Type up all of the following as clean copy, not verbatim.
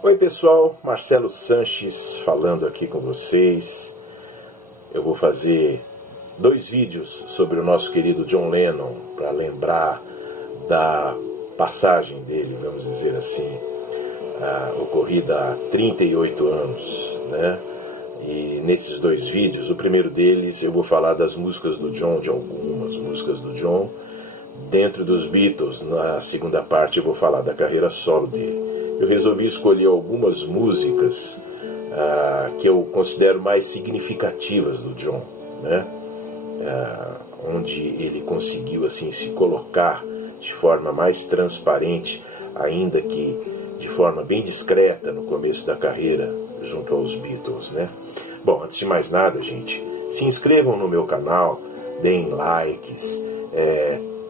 Oi pessoal, Marcelo Sanches falando aqui com vocês. Eu vou fazer 2 vídeos sobre o nosso querido John Lennon, para lembrar da passagem dele, vamos dizer assim, ocorrida há 38 anos, né? E nesses 2 vídeos, o primeiro deles eu vou falar das músicas do John, de algumas músicas do John dentro dos Beatles. Na segunda parte eu vou falar da carreira solo dele. Eu resolvi escolher algumas músicas que eu considero mais significativas do John, né? Onde ele conseguiu assim se colocar de forma mais transparente, ainda que de forma bem discreta no começo da carreira junto aos Beatles, né? Bom, antes de mais nada, gente, se inscrevam no meu canal, deem likes,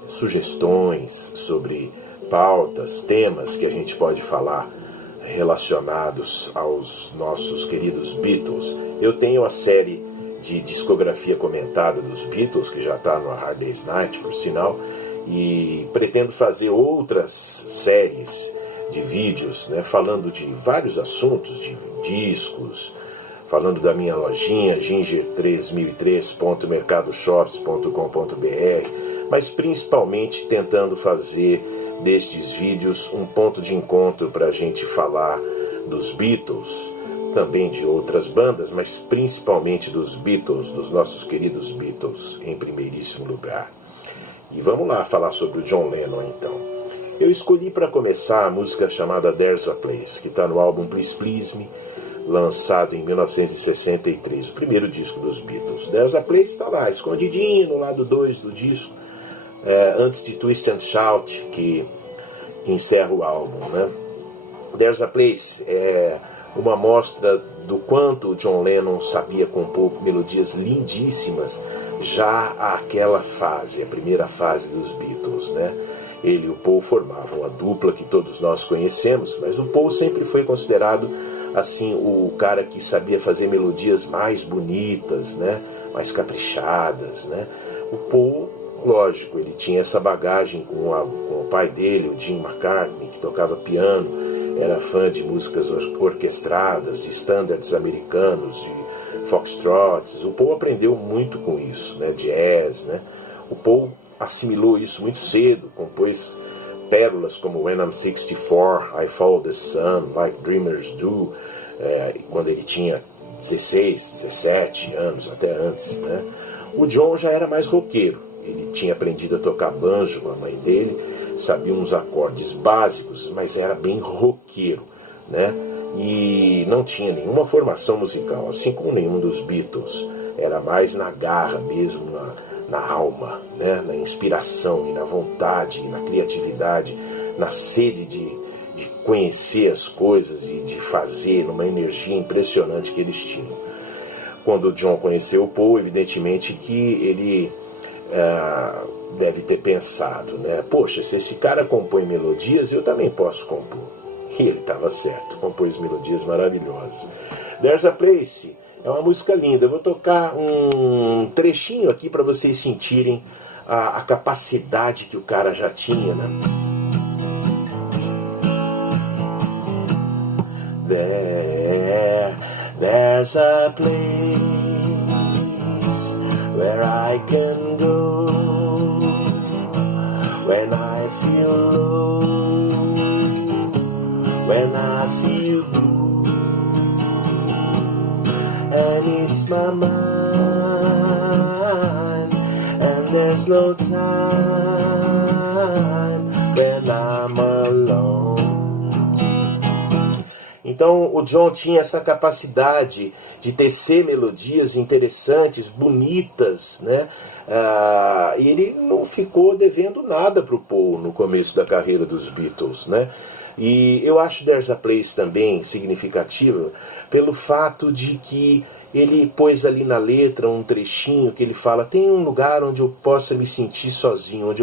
sugestões sobre pautas, temas que a gente pode falar relacionados aos nossos queridos Beatles. Eu tenho a série de discografia comentada dos Beatles, que já está no A Hard Day's Night, por sinal, e pretendo fazer outras séries de vídeos, né, falando de vários assuntos, de discos, falando da minha lojinha, ginger3003.mercadoshops.com.br, mas principalmente tentando fazer destes vídeos um ponto de encontro para a gente falar dos Beatles, também de outras bandas, mas principalmente dos Beatles, dos nossos queridos Beatles, em primeiríssimo lugar. E vamos lá falar sobre o John Lennon, então. Eu escolhi para começar a música chamada There's a Place, que está no álbum Please Please Me, lançado em 1963, o primeiro disco dos Beatles. There's a Place está lá, escondidinho no lado 2 do disco, antes de Twist and Shout, que encerra o álbum, né? There's a Place é uma amostra do quanto o John Lennon sabia compor melodias lindíssimas já àquela fase, a primeira fase dos Beatles, né? Ele e o Paul formavam a dupla que todos nós conhecemos, mas o Paul sempre foi considerado assim o cara que sabia fazer melodias mais bonitas, né? Mais caprichadas, né? O Paul, lógico, ele tinha essa bagagem com o pai dele, o Jim McCartney, que tocava piano, era fã de músicas orquestradas, de standards americanos, de foxtrots. O Paul aprendeu muito com isso, né? Jazz, né? O Paul assimilou isso muito cedo, compôs pérolas como When I'm 64, I Follow the Sun, Like Dreamers Do, quando ele tinha 16, 17 anos, até antes, né? O John já era mais roqueiro. Ele tinha aprendido a tocar banjo com a mãe dele, sabia uns acordes básicos, mas era bem roqueiro, né? E não tinha nenhuma formação musical, assim como nenhum dos Beatles. Era mais na garra mesmo, na alma, né? Na inspiração e na vontade, e na criatividade, na sede de conhecer as coisas e de fazer, numa energia impressionante que eles tinham. Quando o John conheceu o Paul, evidentemente que ele deve ter pensado, né? Poxa, se esse cara compõe melodias, eu também posso compor. E ele estava certo, compôs melodias maravilhosas. There's a Place é uma música linda. Eu vou tocar um trechinho aqui para vocês sentirem a capacidade que o cara já tinha, né? There's a place where I can go when I feel low, when I feel blue, and it's my mind, and there's no time when I'm alone. Então o John tinha essa capacidade de tecer melodias interessantes, bonitas, né? E ele não ficou devendo nada para o Paul no começo da carreira dos Beatles, né? E eu acho There's a Place também significativa pelo fato de que ele pôs ali na letra um trechinho que ele fala: tem um lugar onde eu possa me sentir sozinho,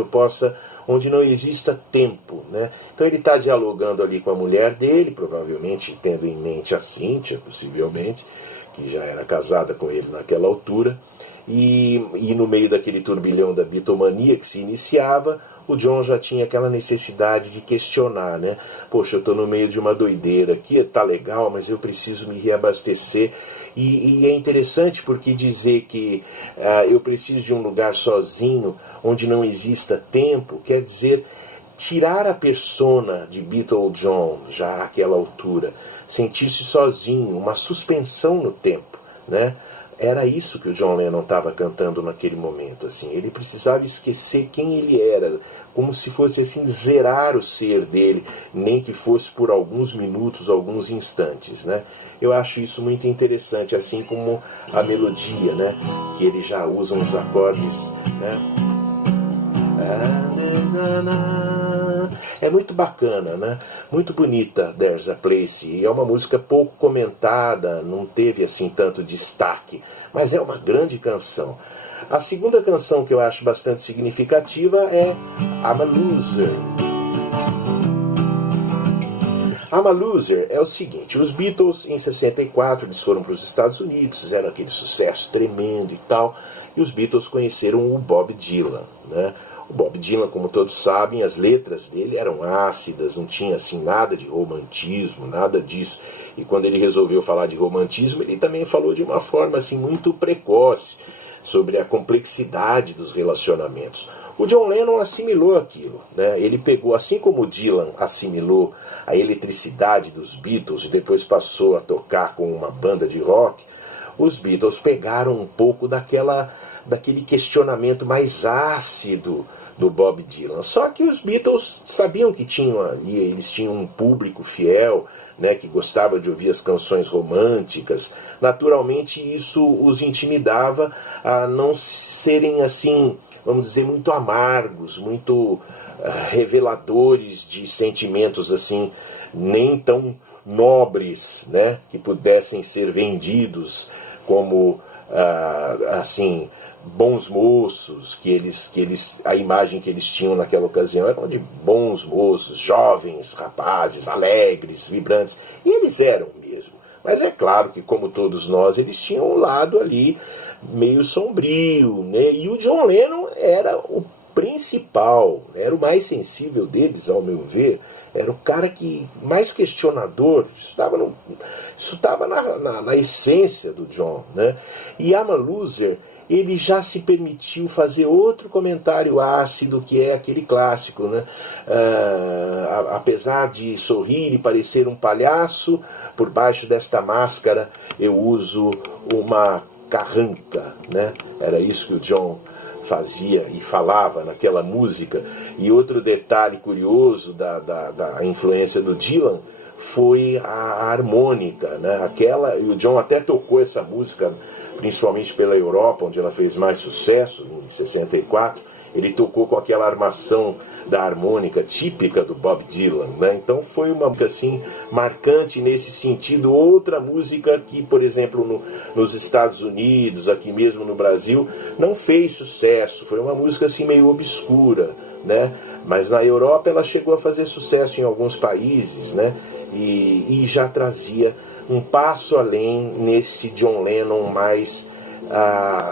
onde não exista tempo, né? Então ele está dialogando ali com a mulher dele, provavelmente tendo em mente a Cynthia, possivelmente, que já era casada com ele naquela altura, e no meio daquele turbilhão da bitomania que se iniciava, o John já tinha aquela necessidade de questionar, né? Poxa, eu estou no meio de uma doideira aqui, tá legal, mas eu preciso me reabastecer. E é interessante porque dizer que eu preciso de um lugar sozinho, onde não exista tempo, quer dizer tirar a persona de Beatle John, já àquela altura, sentir-se sozinho, uma suspensão no tempo, né? Era isso que o John Lennon estava cantando naquele momento, assim. Ele precisava esquecer quem ele era, como se fosse assim zerar o ser dele, nem que fosse por alguns minutos, alguns instantes, né? Eu acho isso muito interessante, assim como a melodia, né? Que ele já usa uns acordes, né? É muito bacana, né? Muito bonita, There's a Place. E é uma música pouco comentada, não teve assim tanto destaque, mas é uma grande canção. A segunda canção que eu acho bastante significativa é I'm a Loser. I'm a Loser é o seguinte: os Beatles em 64 eles foram para os Estados Unidos, fizeram aquele sucesso tremendo e tal, e os Beatles conheceram o Bob Dylan, né? O Bob Dylan, como todos sabem, as letras dele eram ácidas, não tinha assim nada de romantismo, nada disso. E quando ele resolveu falar de romantismo, ele também falou de uma forma assim muito precoce sobre a complexidade dos relacionamentos. O John Lennon assimilou aquilo, né? Ele pegou, assim como o Dylan assimilou a eletricidade dos Beatles e depois passou a tocar com uma banda de rock, os Beatles pegaram um pouco daquele questionamento mais ácido do Bob Dylan. Só que os Beatles sabiam que tinham ali, eles tinham um público fiel, né, que gostava de ouvir as canções românticas. Naturalmente isso os intimidava a não serem assim, vamos dizer, muito amargos, muito reveladores de sentimentos assim, nem tão nobres, né, que pudessem ser vendidos como assim, bons moços, que eles, a imagem que eles tinham naquela ocasião era de bons moços, jovens, rapazes, alegres, vibrantes, e eles eram mesmo. Mas é claro que, como todos nós, eles tinham um lado ali meio sombrio, né? E o John Lennon era o principal, era o mais sensível deles, ao meu ver, era o cara que mais questionador, isso estava na essência do John, né? E I'm a Loser, ele já se permitiu fazer outro comentário ácido, que é aquele clássico, né? Apesar de sorrir e parecer um palhaço, por baixo desta máscara eu uso uma carranca, né? Era isso que o John fazia e falava naquela música. E outro detalhe curioso da influência do Dylan foi a harmônica, né? E o John até tocou essa música principalmente pela Europa, onde ela fez mais sucesso, em 64, ele tocou com aquela armação da harmônica típica do Bob Dylan, né? Então foi uma música assim marcante nesse sentido. Outra música que, por exemplo, nos Estados Unidos, aqui mesmo no Brasil, não fez sucesso, foi uma música assim meio obscura, né? Mas na Europa ela chegou a fazer sucesso em alguns países, né? E já trazia um passo além nesse John Lennon mais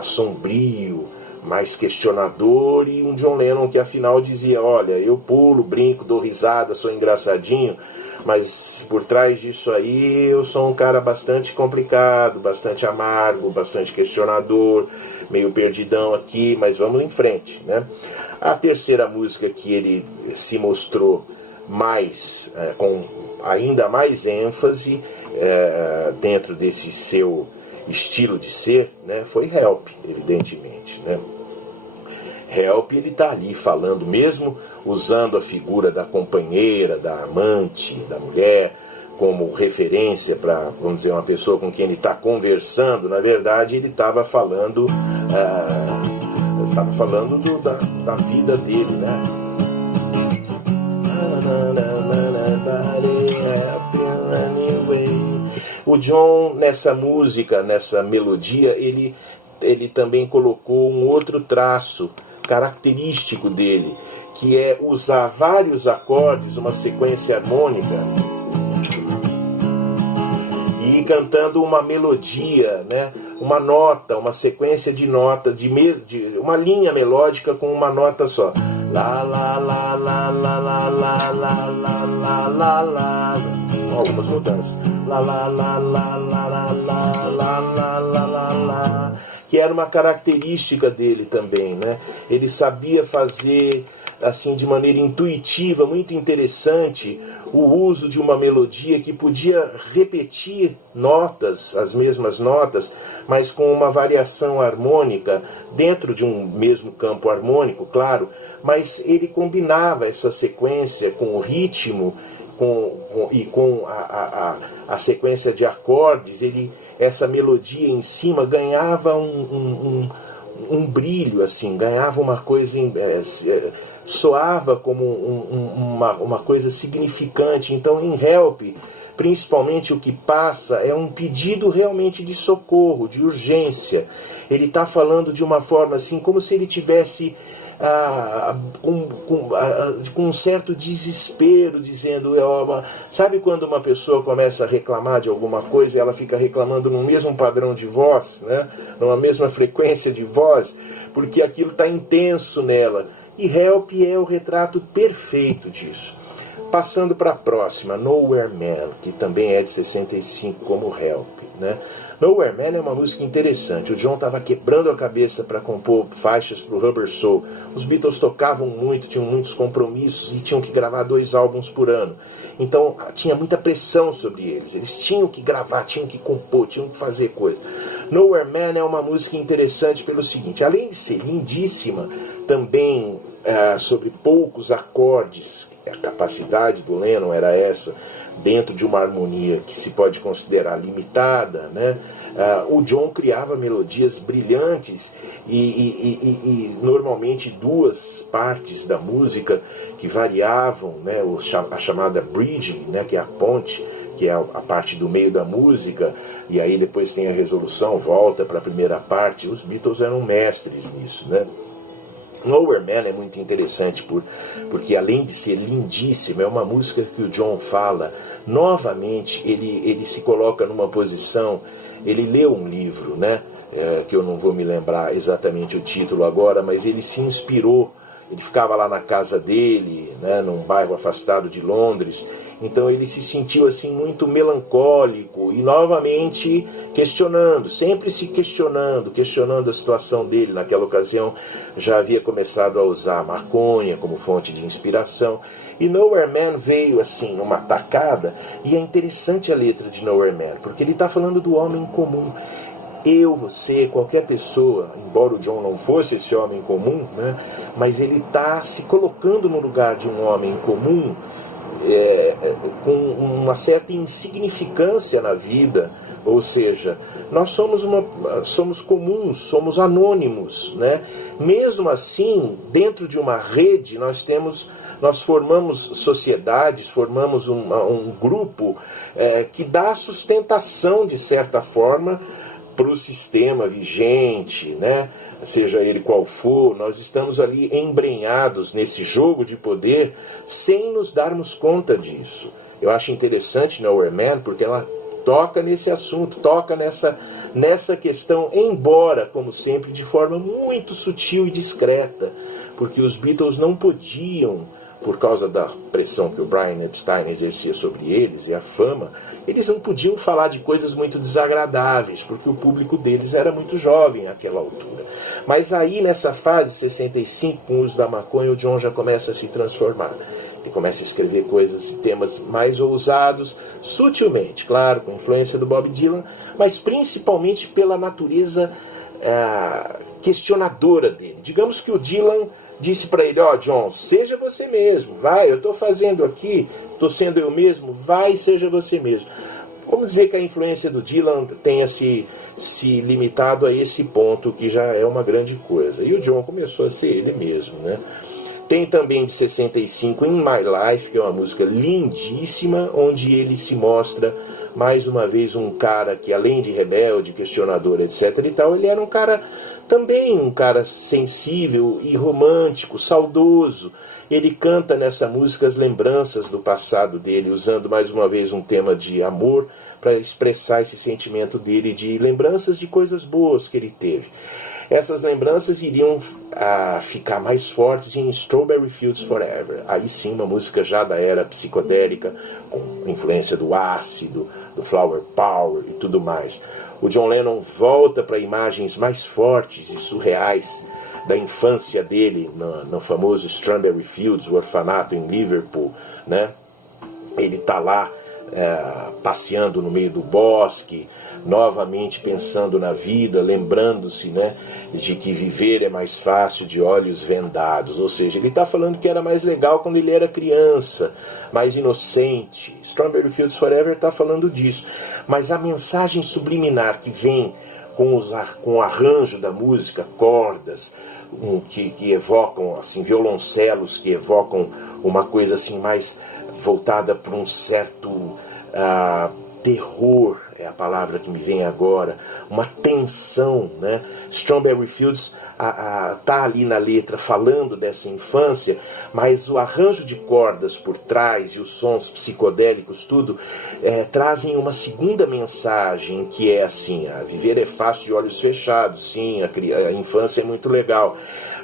sombrio, mais questionador, e um John Lennon que afinal dizia: olha, eu pulo, brinco, dou risada, sou engraçadinho, mas por trás disso aí eu sou um cara bastante complicado, bastante amargo, bastante questionador, meio perdidão aqui, mas vamos em frente, né? A terceira música que ele se mostrou mais, com ainda mais ênfase dentro desse seu estilo de ser, né, foi Help, evidentemente, né? Help, ele está ali falando, mesmo usando a figura da companheira, da amante, da mulher, como referência para, vamos dizer, uma pessoa com quem ele está conversando. Na verdade, ele estava falando, da vida dele, né? O John, nessa música, nessa melodia, ele também colocou um outro traço característico dele, que é usar vários acordes, uma sequência harmônica, e e cantando uma melodia, né? Uma nota, uma sequência de nota, de uma linha melódica com uma nota só. Lá, lá, lá, lá, lá, lá, lá, lá, lá, lá, lá, lá. Algumas mudanças. Lá, lá, lá, lá, lá, lá, lá, lá, lá, lá, lá, lá. Que era uma característica dele também, né? Ele sabia fazer assim de maneira intuitiva, muito interessante, o uso de uma melodia que podia repetir notas, as mesmas notas, mas com uma variação harmônica dentro de um mesmo campo harmônico, claro, mas ele combinava essa sequência com o ritmo e com a sequência de acordes. Essa melodia em cima ganhava um brilho, assim, ganhava uma coisa, soava como uma coisa significante. Então, em Help, principalmente o que passa é um pedido realmente de socorro, de urgência. Ele está falando de uma forma assim, como se ele tivesse com um certo desespero, dizendo, sabe quando uma pessoa começa a reclamar de alguma coisa e ela fica reclamando no mesmo padrão de voz, né? Numa mesma frequência de voz, porque aquilo está intenso nela. E Help é o retrato perfeito disso. Passando para a próxima, Nowhere Man, que também é de 65 como Help, né? Nowhere Man é uma música interessante. O John estava quebrando a cabeça para compor faixas para o Rubber Soul. Os Beatles tocavam muito, tinham muitos compromissos e tinham que gravar 2 álbuns por ano. Então tinha muita pressão sobre eles. Eles tinham que gravar, tinham que compor, tinham que fazer coisa. Nowhere Man é uma música interessante pelo seguinte: além de ser lindíssima, também sobre poucos acordes, a capacidade do Lennon era essa, dentro de uma harmonia que se pode considerar limitada, né? O John criava melodias brilhantes e normalmente 2 partes da música que variavam, né? A chamada bridge, né? Que é a ponte, que é a parte do meio da música, e aí depois tem a resolução, volta para a primeira parte. Os Beatles eram mestres nisso, né? Nowhere Man é muito interessante porque além de ser lindíssimo, é uma música que o John fala, novamente ele se coloca numa posição, ele leu um livro, né, que eu não vou me lembrar exatamente o título agora, mas ele se inspirou. Ele ficava lá na casa dele, né, num bairro afastado de Londres. Então ele se sentiu assim muito melancólico e novamente questionando, sempre se questionando a situação dele. Naquela ocasião já havia começado a usar maconha como fonte de inspiração. E Nowhere Man veio assim numa tacada, e é interessante a letra de Nowhere Man, porque ele está falando do homem comum. Eu, você, qualquer pessoa, embora o John não fosse esse homem comum, né, mas ele está se colocando no lugar de um homem comum, com uma certa insignificância na vida. Ou seja, nós somos comuns, somos anônimos, né? Mesmo assim, dentro de uma rede, nós formamos sociedades, formamos um grupo que dá sustentação, de certa forma, para o sistema vigente, né? Seja ele qual for. Nós estamos ali embrenhados nesse jogo de poder sem nos darmos conta disso. Eu acho interessante Nowhere Man porque ela toca nesse assunto, toca nessa questão, embora, como sempre, de forma muito sutil e discreta, porque os Beatles não podiam, por causa da pressão que o Brian Epstein exercia sobre eles e a fama, eles não podiam falar de coisas muito desagradáveis, porque o público deles era muito jovem naquela altura. Mas aí, nessa fase, 65, com o uso da maconha, o John já começa a se transformar. Ele começa a escrever coisas e temas mais ousados, sutilmente, claro, com influência do Bob Dylan, mas principalmente pela natureza questionadora dele. Digamos que o Dylan disse para ele: John, seja você mesmo, vai, eu estou fazendo aqui, estou sendo eu mesmo, vai e seja você mesmo. Vamos dizer que a influência do Dylan tenha se limitado a esse ponto, que já é uma grande coisa. E o John começou a ser ele mesmo, né? Tem também de 65 In My Life, que é uma música lindíssima, onde ele se mostra mais uma vez um cara que, além de rebelde, questionador, etc. e tal, ele era um cara sensível e romântico, saudoso. ele canta nessa música as lembranças do passado dele, usando mais uma vez um tema de amor para expressar esse sentimento dele de lembranças de coisas boas que ele teve. Essas lembranças iriam ficar mais fortes em Strawberry Fields Forever. Aí sim, uma música já da era psicodélica, com influência do ácido, do flower power e tudo mais. O John Lennon volta para imagens mais fortes e surreais da infância dele no famoso Strawberry Fields, o orfanato em Liverpool, né? Ele está lá passeando no meio do bosque, novamente pensando na vida, lembrando-se, né, de que viver é mais fácil de olhos vendados. Ou seja, ele está falando que era mais legal quando ele era criança, mais inocente. Strawberry Fields Forever está falando disso. Mas a mensagem subliminar que vem com o arranjo da música, cordas que evocam, assim, violoncelos que evocam uma coisa assim mais voltada para um certo terror, é a palavra que me vem agora, uma tensão, né? Strawberry Fields tá ali na letra falando dessa infância, mas o arranjo de cordas por trás e os sons psicodélicos, tudo, trazem uma segunda mensagem, que é assim: viver é fácil de olhos fechados, sim, a infância é muito legal,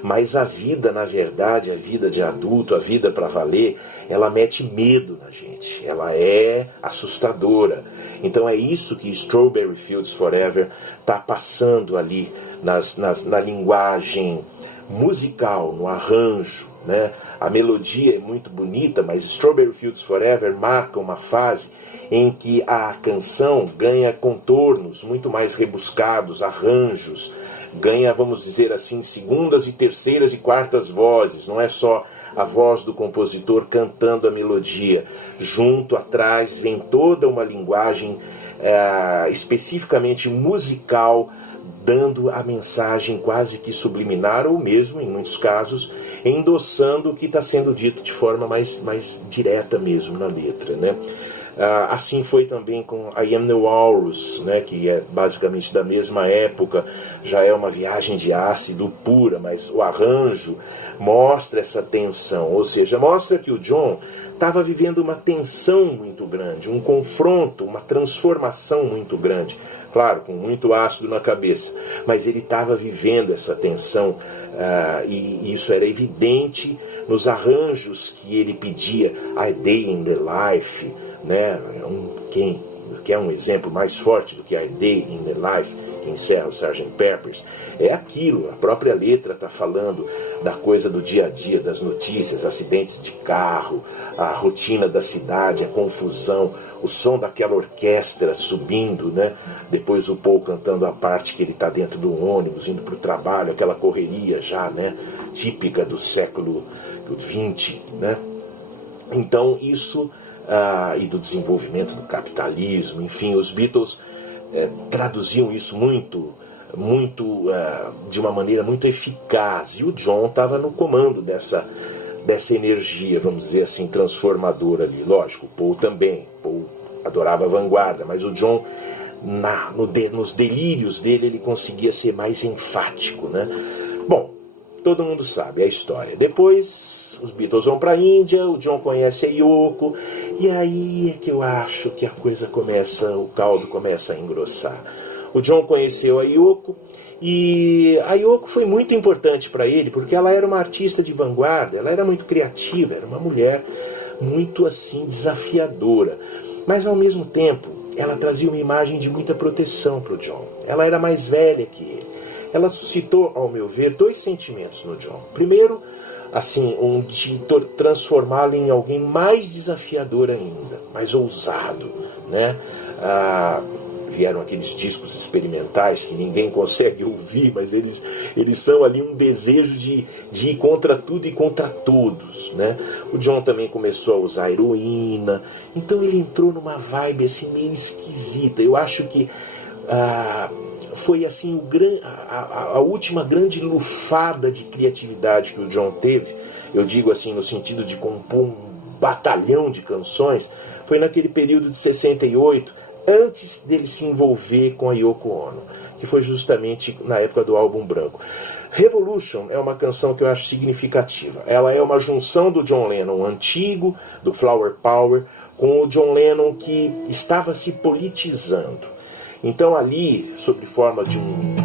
mas a vida, na verdade, a vida de adulto, a vida para valer, ela mete medo na gente, ela é assustadora. Então é isso que Strawberry Fields Forever está passando ali na linguagem musical, no arranjo, né? A melodia é muito bonita, mas Strawberry Fields Forever marca uma fase em que a canção ganha contornos muito mais rebuscados, arranjos, ganha, vamos dizer assim, segundas e terceiras e quartas vozes, não é só a voz do compositor cantando a melodia. Junto, atrás, vem toda uma linguagem especificamente musical, dando a mensagem quase que subliminar, ou mesmo, em muitos casos, endossando o que está sendo dito de forma mais direta mesmo na letra, né? Assim foi também com I Am the Walrus, né, que é basicamente da mesma época, já é uma viagem de ácido pura, mas o arranjo mostra essa tensão, ou seja, mostra que o John estava vivendo uma tensão muito grande, um confronto, uma transformação muito grande, claro, com muito ácido na cabeça, mas ele estava vivendo essa tensão, e isso era evidente nos arranjos que ele pedia, A Day in the Life, né? Que é um exemplo mais forte do que A Day in the Life, que encerra o Sgt. Pepper's, é aquilo, a própria letra está falando da coisa do dia a dia, das notícias, acidentes de carro, a rotina da cidade, a confusão, o som daquela orquestra subindo, né? Depois o Paul cantando a parte que ele está dentro do ônibus, indo para o trabalho, aquela correria já, né? Típica do século XX, né? Então isso, e do desenvolvimento do capitalismo, enfim, os Beatles traduziam isso muito, de uma maneira muito eficaz, e o John estava no comando dessa energia, vamos dizer assim, transformadora ali. Lógico, o Paul também, Paul adorava a vanguarda, mas o John, nos delírios dele, ele conseguia ser mais enfático, né? Bom, todo mundo sabe a história. Depois os Beatles vão para a Índia, o John conhece a Yoko, e aí é que eu acho que a coisa começa, o caldo começa a engrossar. O John conheceu a Yoko, e a Yoko foi muito importante para ele, porque ela era uma artista de vanguarda, ela era muito criativa, era uma mulher muito assim desafiadora, mas ao mesmo tempo ela trazia uma imagem de muita proteção para o John. Ela era mais velha que ele. Ela suscitou, ao meu ver, dois sentimentos no John. Primeiro, assim, de transformá-lo em alguém mais desafiador ainda, mais ousado, né? Vieram aqueles discos experimentais que ninguém consegue ouvir, mas eles são ali um desejo de ir contra tudo e contra todos, né? O John também começou a usar heroína, então ele entrou numa vibe assim meio esquisita. Eu acho que foi assim a última grande lufada de criatividade que o John teve, eu digo assim no sentido de compor um batalhão de canções, foi naquele período de 68, antes dele se envolver com a Yoko Ono, que foi justamente na época do Álbum Branco. Revolution é uma canção que eu acho significativa. Ela é uma junção do John Lennon antigo, do Flower Power, com o John Lennon que estava se politizando. Então ali, sob forma de um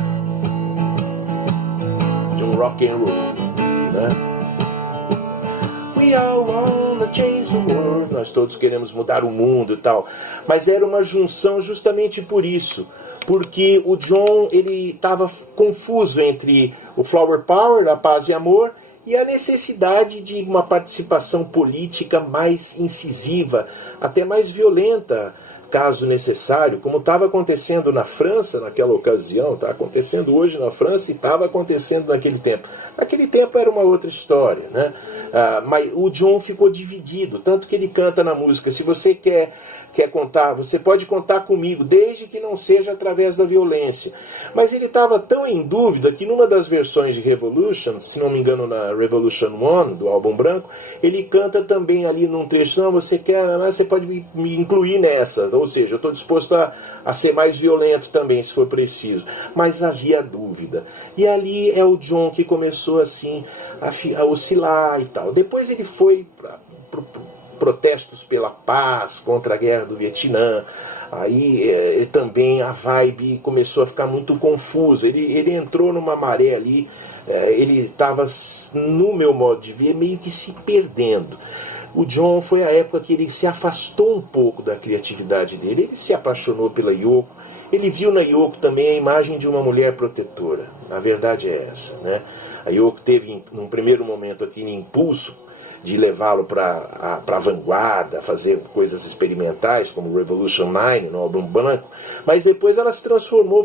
rock and roll, né? We all wanna change the world. Nós todos queremos mudar o mundo e tal. Mas era uma junção justamente por isso. Porque o John, ele estava confuso entre o Flower Power, a paz e amor, e a necessidade de uma participação política mais incisiva, até mais violenta, caso necessário, como estava acontecendo na França naquela ocasião, está acontecendo hoje na França e estava acontecendo naquele tempo. Naquele tempo era uma outra história, né? Mas o John ficou dividido, tanto que ele canta na música: se você quer contar, você pode contar comigo, desde que não seja através da violência. Mas ele estava tão em dúvida que numa das versões de Revolution, se não me engano na Revolution 1, do álbum branco, ele canta também ali num trecho: não, você pode me incluir nessa, ou seja, eu estou disposto a ser mais violento também, se for preciso. Mas havia dúvida. E ali é o John que começou assim a oscilar e tal. Depois ele foi para protestos pela paz, contra a guerra do Vietnã. Aí também a vibe começou a ficar muito confusa. Ele entrou numa maré ali, ele estava, no meu modo de ver, meio que se perdendo. O John foi a época que ele se afastou um pouco da criatividade dele. Ele se apaixonou pela Yoko. Ele viu na Yoko também a imagem de uma mulher protetora. A verdade é essa, né? A Yoko teve, num primeiro momento, aquele impulso de levá-lo para a vanguarda, fazer coisas experimentais, como Revolution 9, no álbum branco, mas depois ela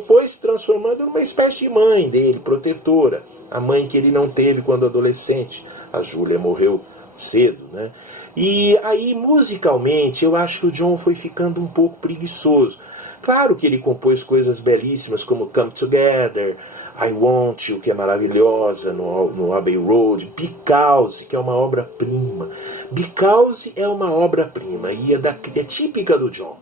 foi se transformando numa espécie de mãe dele, protetora, a mãe que ele não teve quando adolescente. A Júlia morreu cedo, né? E aí, musicalmente, eu acho que o John foi ficando um pouco preguiçoso. Claro que ele compôs coisas belíssimas como Come Together, I Want You, que é maravilhosa, no Abbey Road, Because, que é uma obra-prima. Because é uma obra-prima e é típica do John.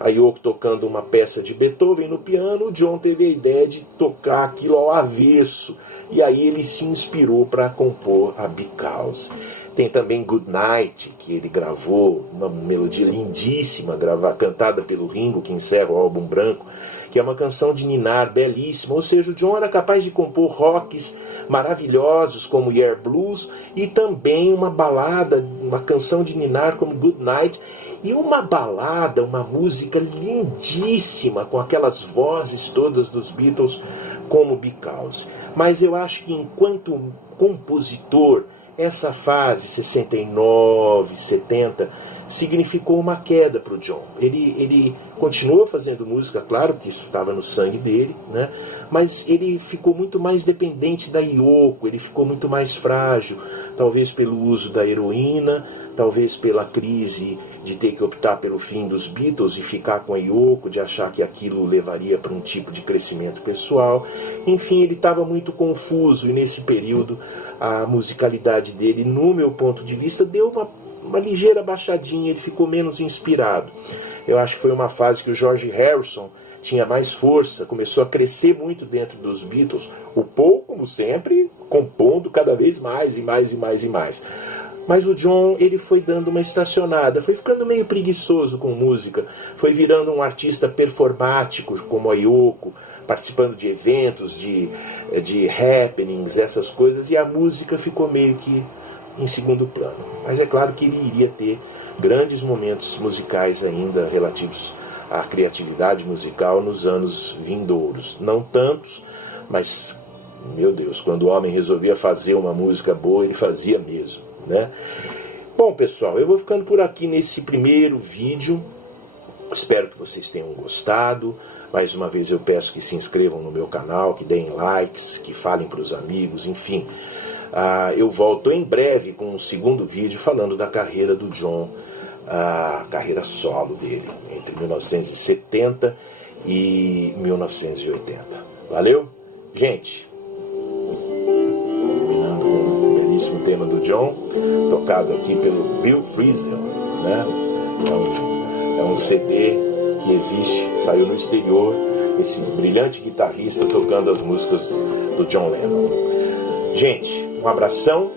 A Yoko tocando uma peça de Beethoven no piano, o John teve a ideia de tocar aquilo ao avesso. E aí ele se inspirou para compor a Because. Tem também Good Night, que ele gravou, uma melodia lindíssima, cantada pelo Ringo, que encerra o álbum branco, que é uma canção de ninar belíssima. Ou seja, o John era capaz de compor rocks maravilhosos como Yeah Blues e também uma balada, uma canção de ninar como Good Night, e uma balada, uma música lindíssima com aquelas vozes todas dos Beatles como Because. Mas eu acho que enquanto compositor, essa fase 69, 70 significou uma queda para o John. Ele continuou fazendo música, claro que isso estava no sangue dele, né? Mas ele ficou muito mais dependente da Yoko, ele ficou muito mais frágil, talvez pelo uso da heroína, talvez pela crise de ter que optar pelo fim dos Beatles e ficar com a Yoko, de achar que aquilo levaria para um tipo de crescimento pessoal. Enfim, ele estava muito confuso e nesse período a musicalidade dele, no meu ponto de vista, deu uma ligeira baixadinha, ele ficou menos inspirado. Eu acho que foi uma fase que o George Harrison tinha mais força, começou a crescer muito dentro dos Beatles, o Paul, como sempre, compondo cada vez mais e mais e mais e mais. Mas o John, ele foi dando uma estacionada, foi ficando meio preguiçoso com música, foi virando um artista performático, como a Yoko, participando de eventos, de happenings, essas coisas, e a música ficou meio que em segundo plano. Mas é claro que ele iria ter grandes momentos musicais ainda relativos à criatividade musical nos anos vindouros. Não tantos, mas, meu Deus, quando o homem resolvia fazer uma música boa, ele fazia mesmo, né? Bom, pessoal, eu vou ficando por aqui nesse primeiro vídeo. Espero que vocês tenham gostado. Mais uma vez eu peço que se inscrevam no meu canal, que deem likes, que falem para os amigos, enfim. Eu volto em breve com um segundo vídeo falando da carreira do John, a carreira solo dele, entre 1970 e 1980. Valeu? Gente, terminando com um belíssimo tema do John, tocado aqui pelo Bill Frisell, né? É um CD que existe, saiu no exterior esse brilhante guitarrista tocando as músicas do John Lennon. Gente, um abração,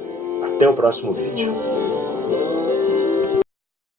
até o próximo vídeo.